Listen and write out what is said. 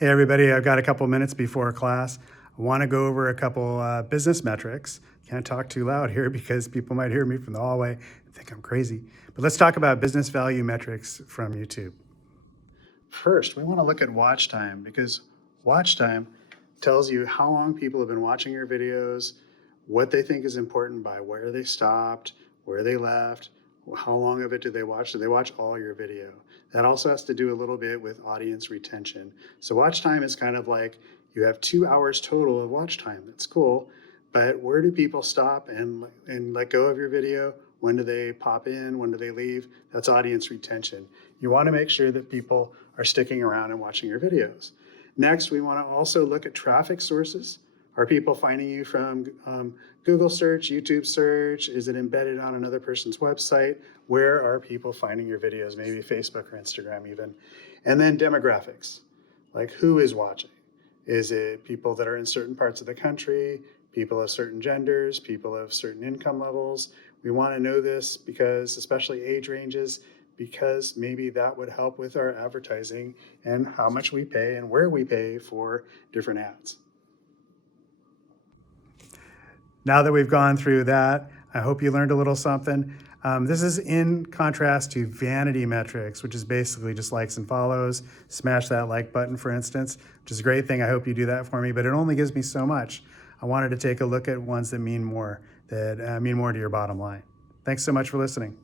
Hey everybody, I've got a couple minutes before class. I want to go over a couple business metrics. Can't talk too loud here because people might hear me from the hallway and think I'm crazy. But let's talk about business value metrics from YouTube. First, we want to look at watch time because watch time tells you how long people have been watching your videos, what they think is important by where they stopped, where they left, how long of it did they watch? Did they watch all your video? That also has to do a little bit with audience retention. So watch time is kind of like you have 2 hours total of watch time. That's cool. But where do people stop and let go of your video? When do they pop in? When do they leave? That's audience retention. You want to make sure that people are sticking around and watching your videos. Next, we want to also look at traffic sources. Are people finding you from Google search, YouTube search? Is it embedded on another person's website? Where are people finding your videos? Maybe Facebook or Instagram even. And then demographics, like who is watching? Is it people that are in certain parts of the country, people of certain genders, people of certain income levels? We want to know this because, especially age ranges, because maybe that would help with our advertising and how much we pay and where we pay for different ads. Now that we've gone through that, I hope you learned a little something. This is in contrast to vanity metrics, which is basically just likes and follows. Smash that like button, for instance, which is a great thing. I hope you do that for me, but it only gives me so much. I wanted to take a look at ones that mean more to your bottom line. Thanks so much for listening.